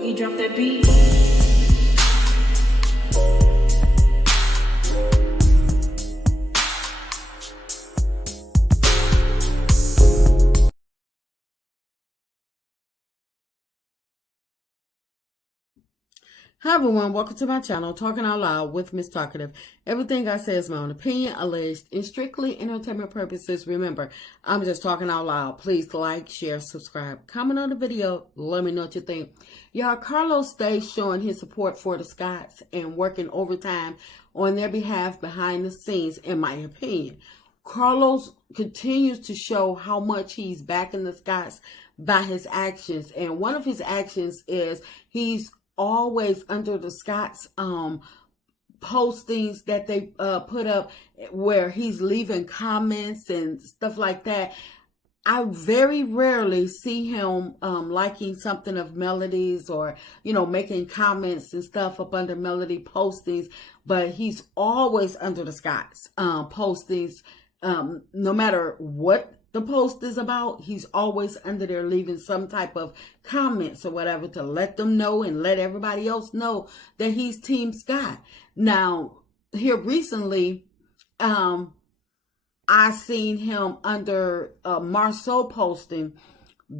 Boogie, drop that beat. Hi everyone, welcome to my channel, Talking Out Loud with Miss Talkative. Everything I say is my own opinion, alleged, and strictly entertainment purposes. Remember, I'm just talking out loud. Please like, share, subscribe, comment on the video. Let me know what you think. Y'all, Carlos stays showing his support for the Scotts and working overtime on their behalf behind the scenes, in my opinion. Carlos continues to show how much he's backing the Scotts by his actions. And one of his actions is he's always under the Scotts postings that they put up where he's leaving comments and stuff like that. I very rarely see him liking something of Melody's or, making comments and stuff up under Melody postings, but he's always under the Scotts postings. No matter what the post is about, he's always under there leaving some type of comments or whatever to let them know and let everybody else know that he's Team Scott. Now, here recently, I seen him under Marceau posting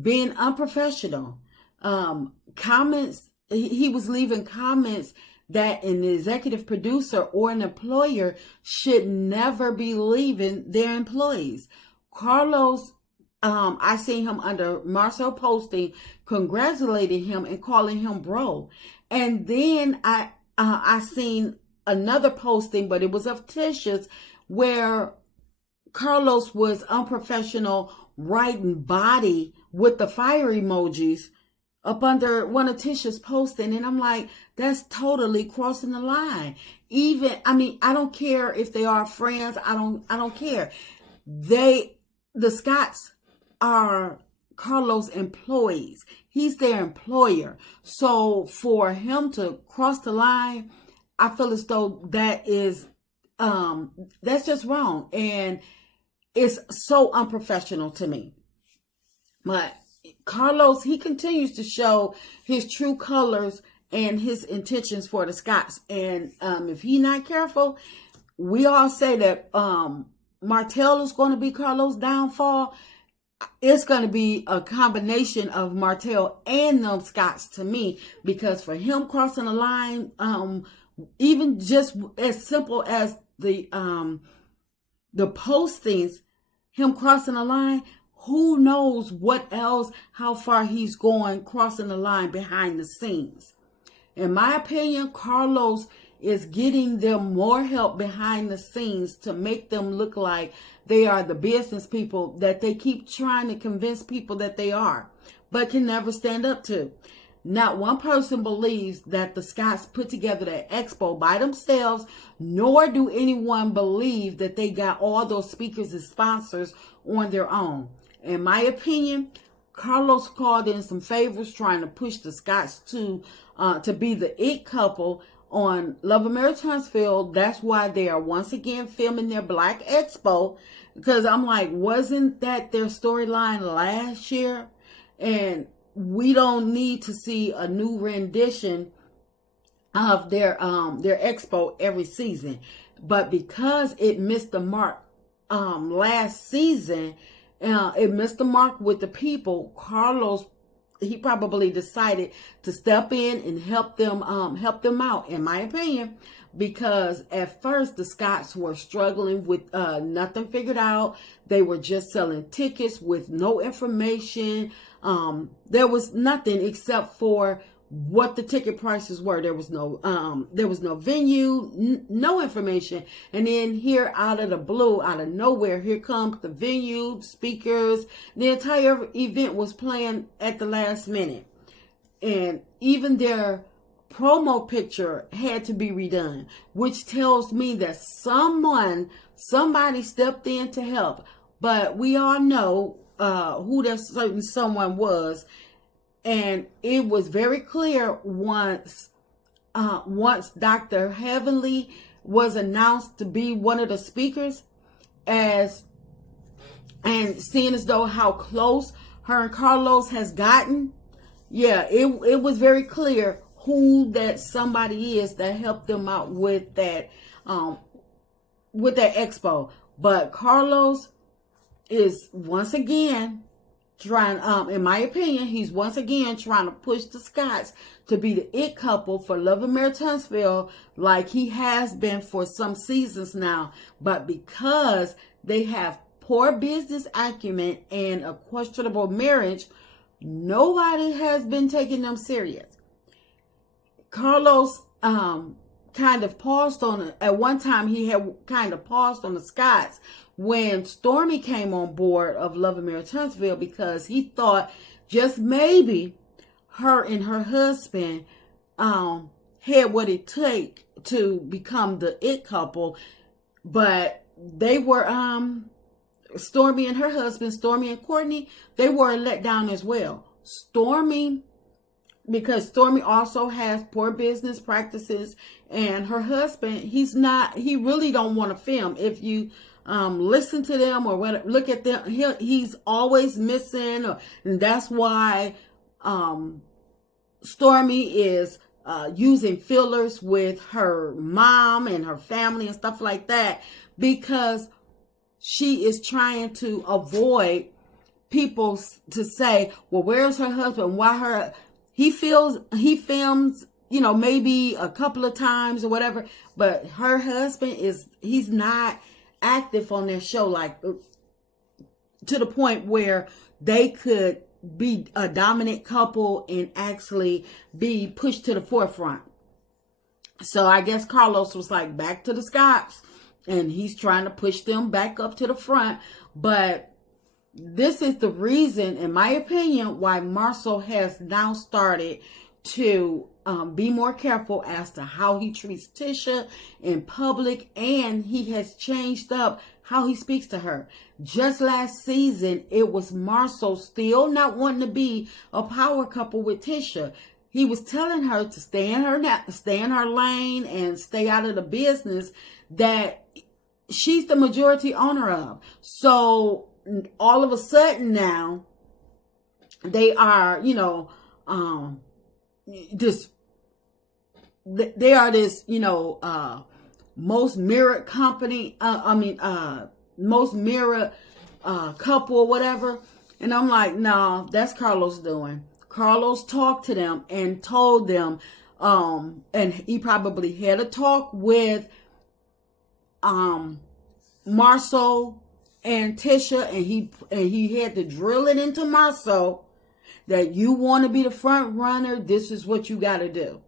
being unprofessional. Comments, he was leaving comments that an executive producer or an employer should never be leaving their employees. Carlos, I seen him under Marceau posting, congratulating him and calling him bro. And then I seen another posting, but it was of Tisha's, where Carlos was unprofessional writing body with the fire emojis up under one of Tisha's posting. And I'm like, that's totally crossing the line. I don't care if they are friends. I don't care. The Scotts are Carlos' employees. He's their employer. So for him to cross the line, I feel as though that is, that's just wrong. And it's so unprofessional to me. But Carlos, he continues to show his true colors and his intentions for the Scotts. And if he's not careful, we all say that Martell is going to be Carlos' downfall. It's going to be a combination of Martell and them Scotts to me, because for him crossing the line, even just as simple as the postings, him crossing the line, who knows what else, how far he's going crossing the line behind the scenes. In my opinion, Carlos is getting them more help behind the scenes to make them look like they are the business people that they keep trying to convince people that they are, but can never stand up to. Not one person believes that the Scotts put together the expo by themselves, nor do anyone believe that they got all those speakers and sponsors on their own. In my opinion, Carlos called in some favors trying to push the Scotts to be the it couple on Love and Marriage Huntsville. That's why they are once again filming their Black Expo, because I'm like, wasn't that their storyline last year? And we don't need to see a new rendition of their expo every season. But because it missed the mark last season, it missed the mark with the people, Carlos, he probably decided to step in and help them out, in my opinion, because at first the Scotts were struggling with nothing figured out. They were just selling tickets with no information. There was nothing except for what the ticket prices were. There was no venue, no information. And then here, out of the blue, out of nowhere, here comes the venue, speakers. The entire event was planned at the last minute. And even their promo picture had to be redone, which tells me that somebody stepped in to help. But we all know who that certain someone was. And it was very clear once Dr. Heavenly was announced to be one of the speakers, and seeing as though how close her and Carlos has gotten, yeah, it was very clear who that somebody is that helped them out um with that expo. But Carlos is once again trying, in my opinion, he's once again trying to push the Scotts to be the it couple for Love and Marriage Huntsville, like he has been for some seasons now. But because they have poor business acumen and a questionable marriage, nobody has been taking them serious. Carlos kind of paused on it. At one time, he had kind of paused on the Scotts when Stormy came on board of Love and Marriage Huntsville, because he thought just maybe her and her husband had what it took to become the it couple. But they were Stormy and her husband, Stormy and Courtney, they were let down as well. Stormy, because Stormy also has poor business practices, and her husband, he really don't want to film. If you listen to them or look at them, he's always missing, and that's why Stormy is using fillers with her mom and her family and stuff like that, because she is trying to avoid people to say, well, where's her husband? Why he films, maybe a couple of times or whatever, but her husband he's not active on their show, like to the point where they could be a dominant couple and actually be pushed to the forefront. So I guess Carlos was like, back to the Scotts, and he's trying to push them back up to the front. But this is the reason, in my opinion, why Marcel has now started to be more careful as to how he treats Tisha in public, and he has changed up how he speaks to her. Just last season, it was Marcel still not wanting to be a power couple with Tisha. He was telling her to stay in her lane and stay out of the business that she's the majority owner of. So all of a sudden now, they are, this, most mirrored company. Most mirrored couple or whatever. And I'm like, no, that's Carlos doing. Carlos talked to them and told them, and he probably had a talk with Marcel and Tisha, and he had to drill it into Marcel that you want to be the front runner, this is what you got to do.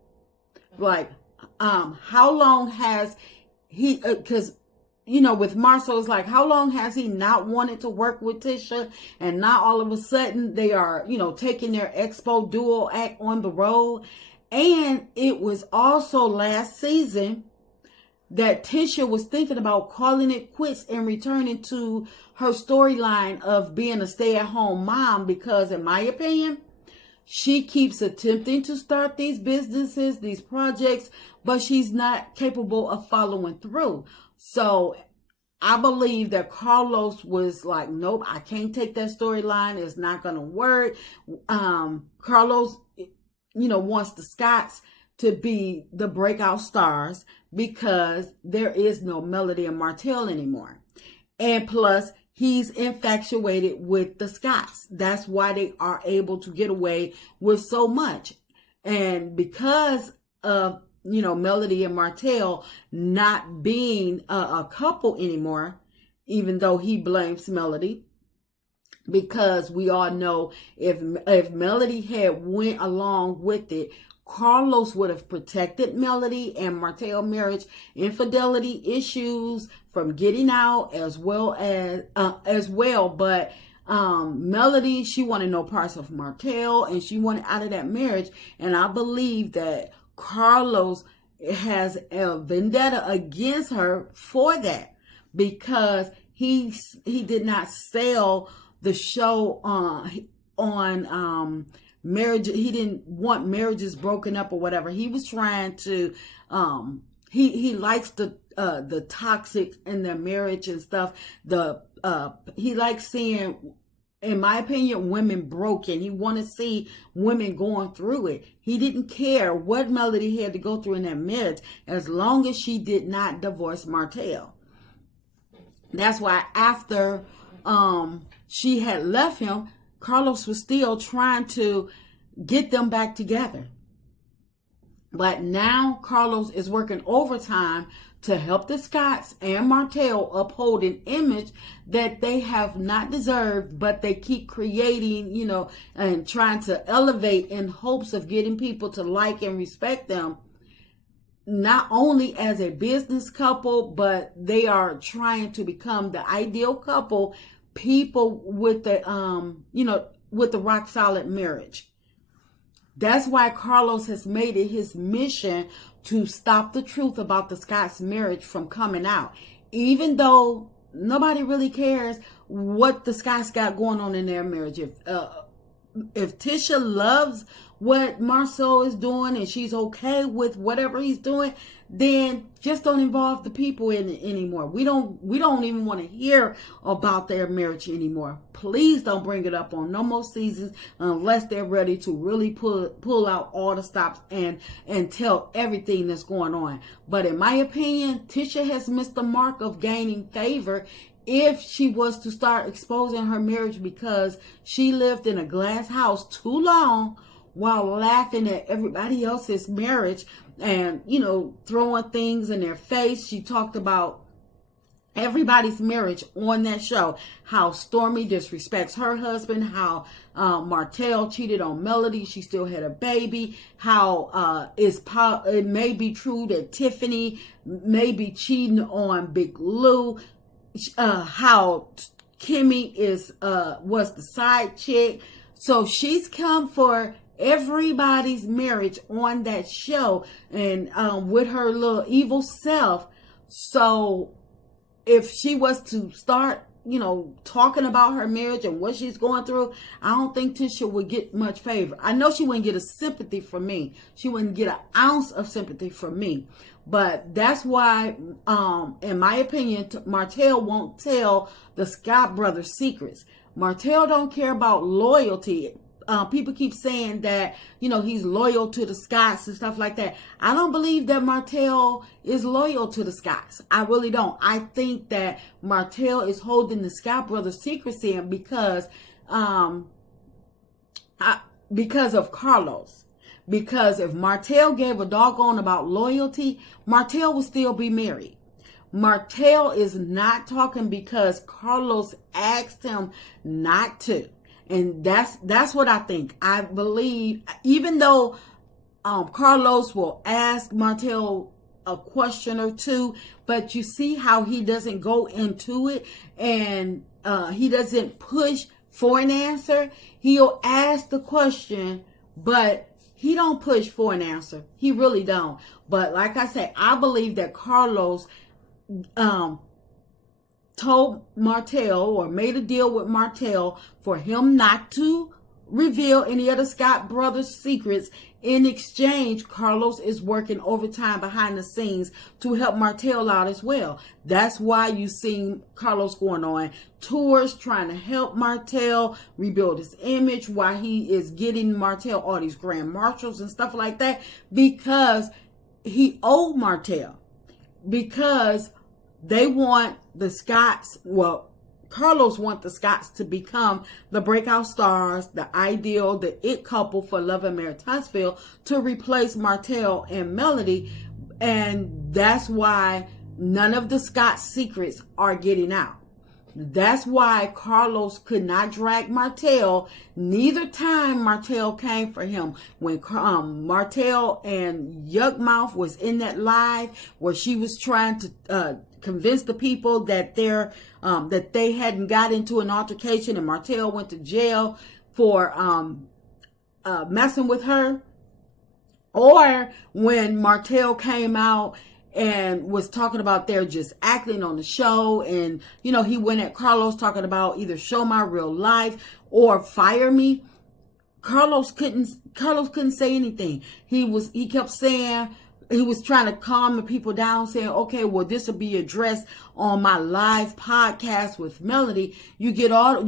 Like, how long has he, because with Marcel, it's like, how long has he not wanted to work with Tisha? And now all of a sudden they are, taking their Expo duo act on the road. And it was also last season that Tisha was thinking about calling it quits and returning to her storyline of being a stay-at-home mom, because in my opinion, she keeps attempting to start these businesses, these projects, but she's not capable of following through. So I believe that Carlos was like, nope, I can't take that storyline. It's not going to work. Carlos, wants the Scotts to be the breakout stars because there is no Melody and Martell anymore. And plus, he's infatuated with the Scotts. That's why they are able to get away with so much. And because of Melody and Martell not being a couple anymore, even though he blames Melody, because we all know if Melody had went along with it, Carlos would have protected Melody and Martell marriage infidelity issues from getting out as well. But Melody, she wanted no parts of Martell, and she wanted out of that marriage. And I believe that Carlos has a vendetta against her for that, because he did not sell the show on marriage. He didn't want marriages broken up or whatever. He was trying to he likes the toxic in their marriage and stuff. He likes seeing in my opinion, women broken. He wanted to see women going through it. He didn't care what Melody had to go through in that marriage as long as she did not divorce Martell. That's why after she had left him, Carlos was still trying to get them back together. But now Carlos is working overtime to help the Scotts and Martell uphold an image that they have not deserved, but they keep creating, and trying to elevate in hopes of getting people to like and respect them. Not only as a business couple, but they are trying to become the ideal couple, people with the, with the rock solid marriage. That's why Carlos has made it his mission to stop the truth about the Scotts' marriage from coming out. Even though nobody really cares what the Scotts got going on in their marriage. If Tisha loves what Marcel is doing and she's okay with whatever he's doing, then just don't involve the people in it anymore. We don't even want to hear about their marriage anymore. Please don't bring it up on no more seasons unless they're ready to really pull out all the stops and tell everything that's going on. But in my opinion, Tisha has missed the mark of gaining favor if she was to start exposing her marriage, because she lived in a glass house too long while laughing at everybody else's marriage and, throwing things in their face. She talked about everybody's marriage on that show, how Stormy disrespects her husband, how Martell cheated on Melody, she still had a baby, how it may be true that Tiffany may be cheating on Big Lou, how Kimmy was the side chick. So she's come for everybody's marriage on that show, and with her little evil self. So if she was to start, talking about her marriage and what she's going through, I don't think Tisha would get much favor. I know she wouldn't get a sympathy from me. She wouldn't get an ounce of sympathy from me. But that's why, in my opinion, Martell won't tell the Scott brothers secrets. Martell don't care about loyalty. People keep saying that, he's loyal to the Scotts and stuff like that. I don't believe that Martell is loyal to the Scotts. I really don't. I think that Martell is holding the Scott brothers' secrecy in because of Carlos. Because if Martell gave a doggone about loyalty, Martell would still be married. Martell is not talking because Carlos asked him not to. And that's what I think. I believe, even though Carlos will ask Martell a question or two, but you see how he doesn't go into it, and he doesn't push for an answer. He'll ask the question, but he don't push for an answer. He really don't. But like I said, I believe that Carlos told Martell, or made a deal with Martell, for him not to reveal any of the Scott brothers' secrets. In exchange, Carlos is working overtime behind the scenes to help Martell out as well. That's why you see Carlos going on tours, trying to help Martell rebuild his image, while he is getting Martell all these grand marshals and stuff like that, because he owed Martell. Because they want the Scotts, Carlos wants the Scotts to become the breakout stars, the ideal, the it couple for Love and Marriage Huntsville, to replace Martell and Melody. And that's why none of the Scotts' secrets are getting out. That's why Carlos could not drag Martell. Neither time Martell came for him. When Martell and Yuckmouth was in that live where she was trying to convince the people that they hadn't got into an altercation, and Martell went to jail for messing with her. Or when Martell came out and was talking about they're just acting on the show, and he went at Carlos talking about either show my real life or fire me. Carlos couldn't say anything. He kept saying he was trying to calm the people down, saying, okay, well, this will be addressed on my live podcast with Melody. You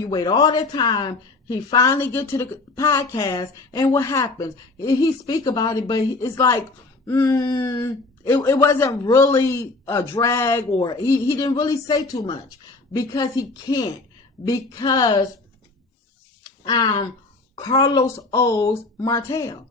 wait all that time. He finally get to the podcast, and what happens? He speak about it, but it's like, it wasn't really a drag, or he didn't really say too much because he can't, because Carlos owes Martell.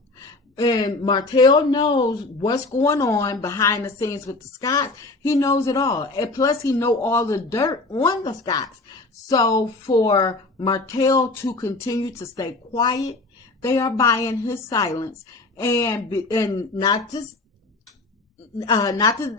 And Martell knows what's going on behind the scenes with the Scotts. He knows it all. And plus, he know all the dirt on the Scotts. So for Martell to continue to stay quiet, they are buying his silence. And not to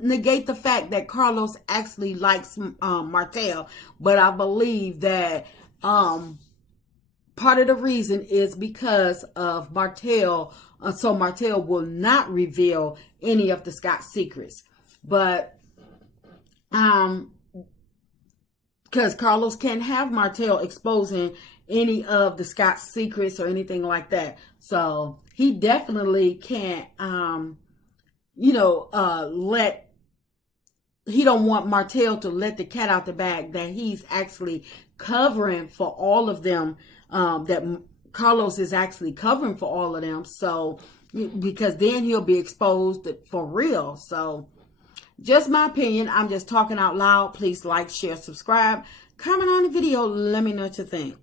negate the fact that Carlos actually likes Martell, but I believe that part of the reason is because of Martell, so Martell will not reveal any of the Scott secrets. But because Carlos can't have Martell exposing any of the Scott secrets or anything like that. So he definitely can't, he don't want Martell to let the cat out the bag that he's actually covering for all of them, that Carlos is actually covering for all of them. So, because then he'll be exposed for real. So, just my opinion. I'm just talking out loud. Please like, share, subscribe, comment on the video. Let me know what you think.